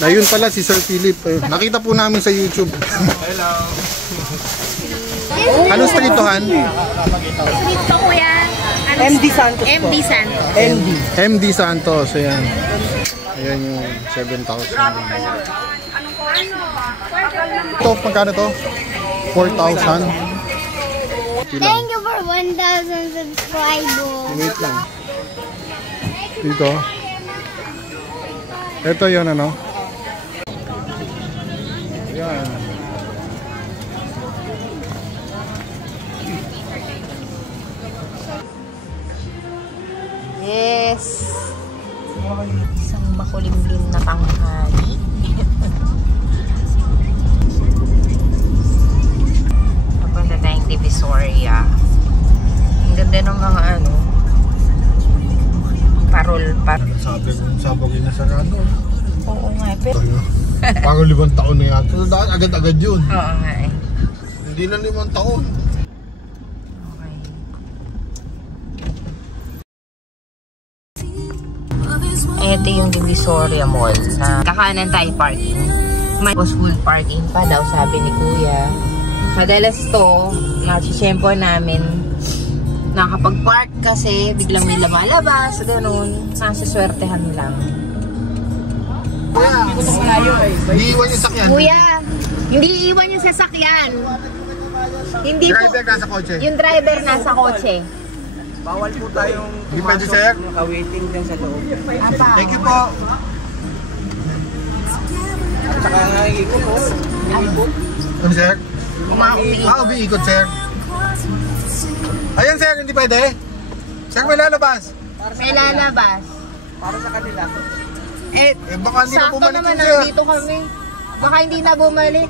Ayun pala si Sir Philip. Nakita po namin sa YouTube. Hello. Ano street to, Han? Street to, kuya. MD Santos. MD Santos. MD Santos. Ayan. Ayan yung 7,000. Ito, magkano to? 4,000. Thank you for 1,000 subscribers. Wait lang. Dito. Ito yun, ano? Ayan. Yes. Isang makulimlim na tanghali. Papunta tayong Divisoria. Ang ganda ng mga ano, parol. Sabi kong sabagin na sa ano. Oo nga, pero Parang 5 taon na yan. So, agad-agad yun. oo nga eh. Hindi na 5 taon. Okay. Ito yung Divisoria Mall na kakanan tayo parking. May was full parking pa daw, sabi ni Kuya. Madalas to, nasisyempo namin nakapag-park kasi biglang may lumalabas, ganun. Nasaswertehan lang. Kuya, hindi iwan yung sakyan. Kuya, hindi iwan yung sasakyan. Hindi Driver po, nasa kotse. yung driver nasa kotse. Bawal po tayong Hindi pwede, sir? naka-waiting dyan sa loob. Thank you po. At saka nakikita po. Ano, sir? Umaumi. Umiikot, sir. Ayan, sir, hindi pwede. Sir, may lalabas. May lalabas. Para sa kanila. Baka hindi na Sakto bumalik naman yun, sir. nandito kami. Baka hindi na bumalik.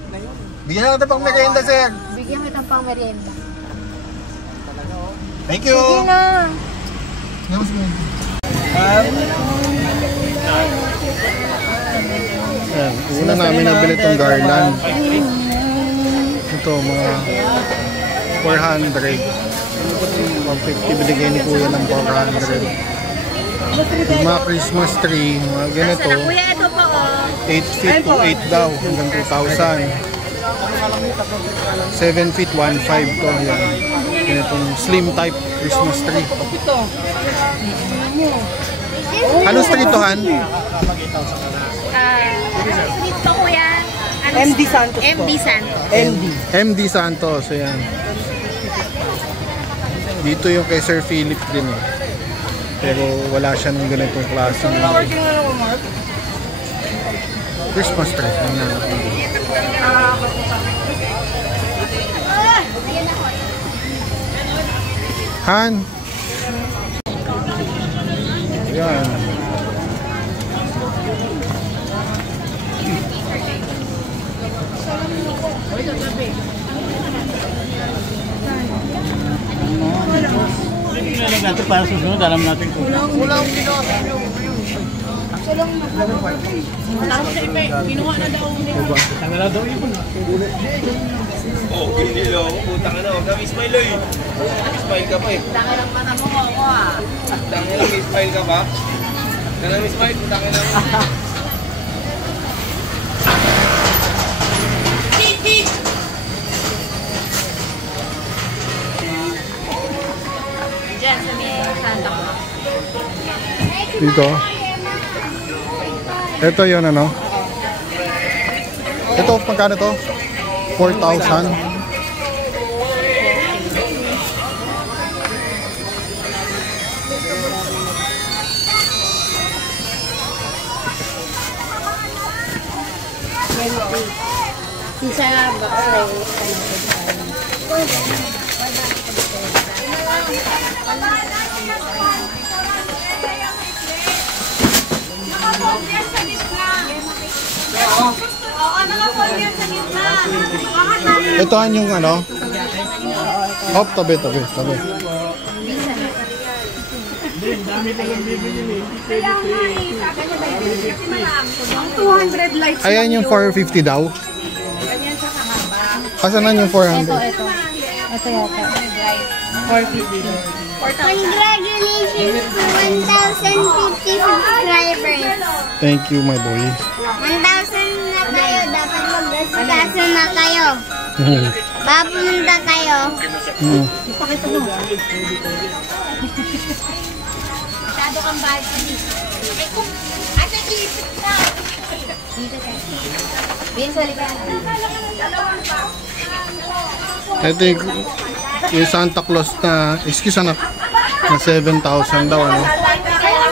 Bigyan na natin pang merienda, sir. Bigyan kita pang merienda. Thank you. Sige na. Ayan, una namin nabili itong garland. Ito, mga 400. 150 binigay ni Kuya ng 400. Yung mga Christmas tree, mga ganito, Kuya, ito po. 8 feet to 8 daw, hanggang 2,000. 7 feet, 1,500 to. Yan. Ganitong slim type Christmas tree. Anong street to, Han? Street to, Kuya. MD Santos. MD Santos. MD Santos, ayan. Dito yung kay Sir Philip din eh. Pero wala siya ng ganitong klase. Christmas tree. Han. Ayan. Hindi natin para susunod, alam natin kung Kulang kinuha na daw yun. Oh, pinilo ako. Putang na. Huwag kami smile eh. Smile ka pa eh. Taka lang mata mo ako ah. Tangin lang, may smile ka pa. Tangin lang, may smile. Tangin lang. Diyan sa may Santa Claus. dito. Ito yun, ano? Ito, magkano to? 4,000. Isa ba? Ito yung ano? Hop, tabi. Ayan yung 450 daw. Kasanan yung 400? Ito yata. 450. Congratulations for 1,050 subscribers. Thank you, my boy. 1,000 na kayo. Dapat mag-asikaso na kayo. Papunta kayo. Ipakita mo. Masyado kang bahal sa dito. Ate, isip na. Dito tayo. Bin, salikan. Ito yung Santa Claus na, excuse anak, na 7,000 daw, ano?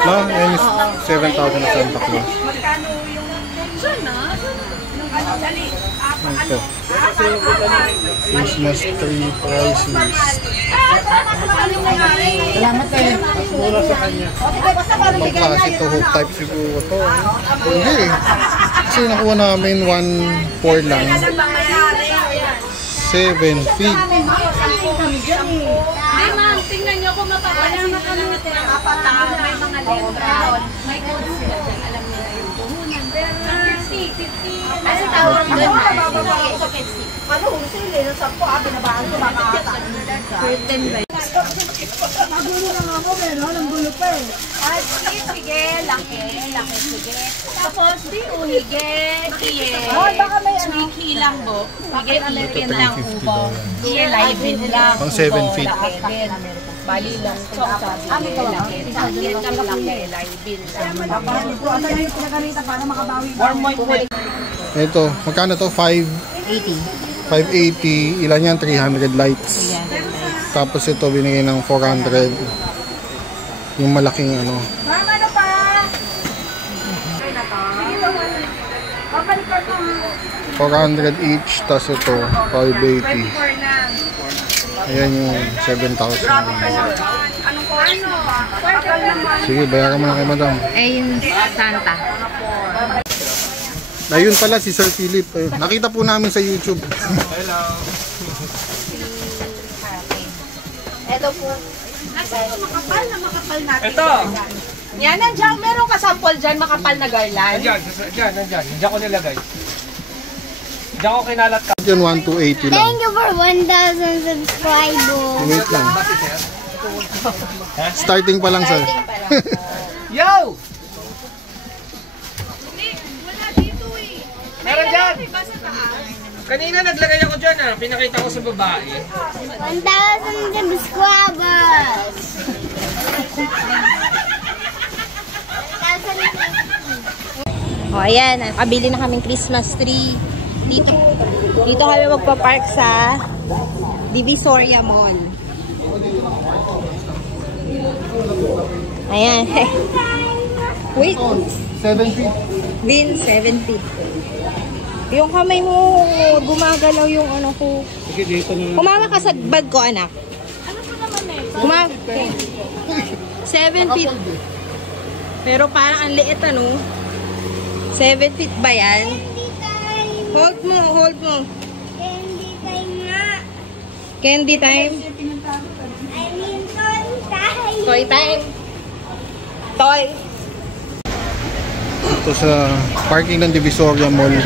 No? Yan yung 7,000 na Santa Claus. Ito. Christmas tree price list. Salamat eh. Ibang klase ito, hook type siguro ito. Hindi eh. Kasi nakuha namin 1.4 lang. 7 feet. Ay ma'am, tingnan nyo kung mapapansin nyo lang natin ang apatang, may mga letra, may code sila dyan, alam nila yung puhunan. Pero 50. Kasi tawag doon na. Ano, sila yung sa po, binabahan ko makakata. Curtain ba? Nagulo lang ako, meron, ang gulo pa eh. Ay, sige, laki, sige. Tapos, hige, Swiki lang bo. Hige, ipin lang ubo. Hige, live lang. Pang 7 feet. Bali lang. So, sabi ko laki. Hige, laki, live lang. Ano yung pinaganita para makabawi? Ito, magkano to? 80. 580. Ilan yan? 300 lights. Tapos ito binigay ng 400. Yung malaking ano. Mama, ano pa? 400 each. Tapos ito, 580. Ayan yung 7,000. Sige, bayaran mo na kay madam. Eh, yung Santa. Ayun pala si Sir Philip. Ayun. Nakita po namin sa YouTube. Ito po. Makapal natin. Ito! Yan, nandiyan. Meron ka sample dyan, makapal na garland. Nandiyan ko nilagay. Diyan ko kinalat ka. Yun, 1,280 lang. Thank you for 1,000 subscribers. Wait lang. Starting pa lang, sir. Yo! Meron dyan! Kanina naglagay ako dyan ah. Pinakita ko sa babae. 1,000 subscribers. 1,050. O, ayan. Nakabili na kaming Christmas tree. Dito kami magpa-park sa Divisoria Mall. Ayan. Wait. 7 feet. Vin, 7 feet. Yung kamay mo, gumagalaw yung ano ko. Sige, dito na lang. Kumama ka sa bag ko, anak. Kumama. 7 feet. Pero parang ang liit, ano? 7 feet ba yan? Hold mo, hold mo. Candy time nga. Candy time? I mean, time. Toy time? Toy. Ito sa parking ng Divisoria Mall.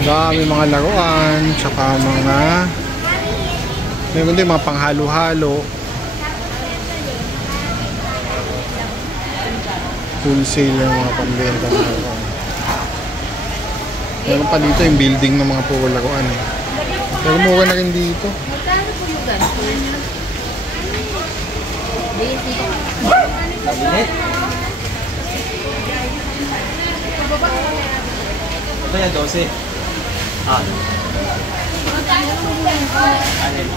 Dami mga laruan, tsaka mga meron din mga panghalo-halo. Full sale ng mga pambenta ng laruan. Meron pa dito yung building ng mga puro laruan eh. Pero mura na rin dito. Magkano po yung ganito? Ito yan, 12.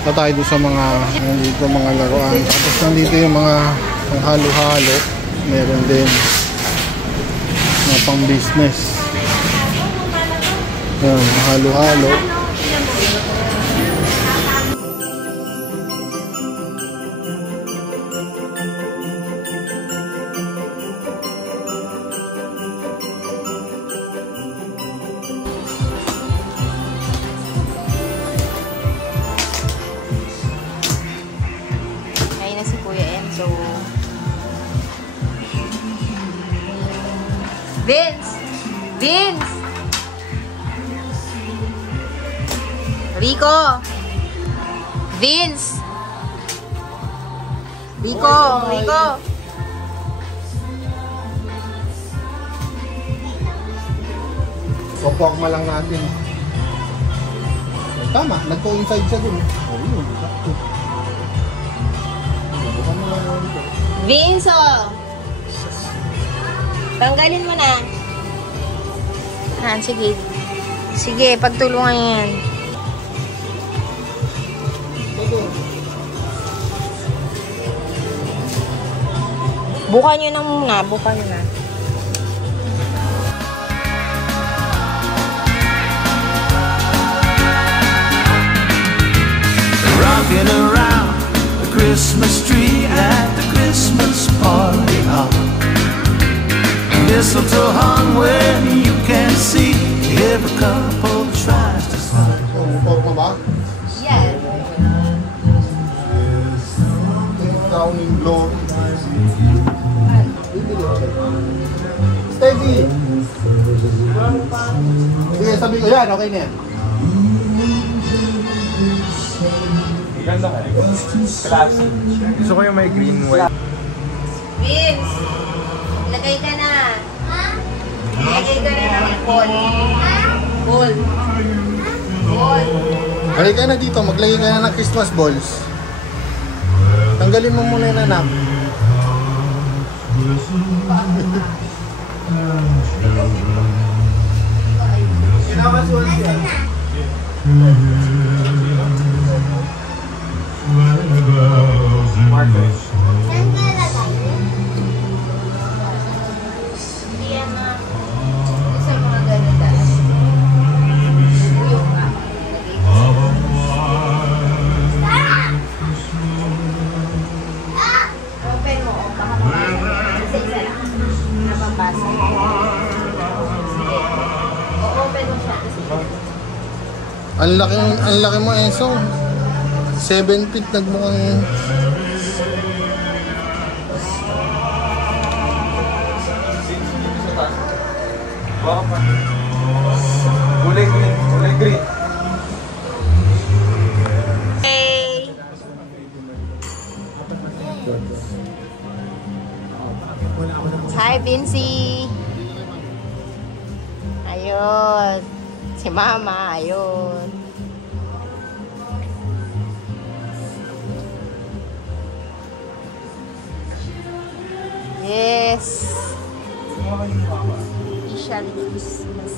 Na tayo doon sa mga nandito mga laruan. Tapos nandito yung mga halo-halo. Meron din mga pang business. Yan, halo-halo. Ayun na si Kuya Enzo. Vince! Vince! Rico! Vince! Rico! Rico! Popokma lang natin. Tama, nagko-inside siya dun. Oh, yun. Vince, tanggalin mo na. Sige. Sige, pagtulungan yan. Bukan nyo na muna, bukan nyo na. Rocking around the Christmas tree at the Christmas party hall. Mistletoe hung where you can see every couple tries to start. Popokma ba? Yan. Crowning glory. Steady! Sige, sabi ko yan, okay na yan. Ganda ka. Classy. Gusto ko yung may green white. Vince, lagay ka na. Lagay ka na ng ball. Ball. Ball. Halika ka na dito, maglagay ka na ng Christmas balls. Tanggalin mo muna yung anak. Hindi yan na. Sa mga ganun daan. Uyong ka. Open mo. Baka mabasa. Isa-isa lang. Napapasa. Sige. O-open mo siya. Ang laki mo, Enzo. 7 feet nagmukhang... Kulay green. Kulay green. Hey! Hi, Vinci! Ayun. Si Mama, ayun. Yes! Official Christmas.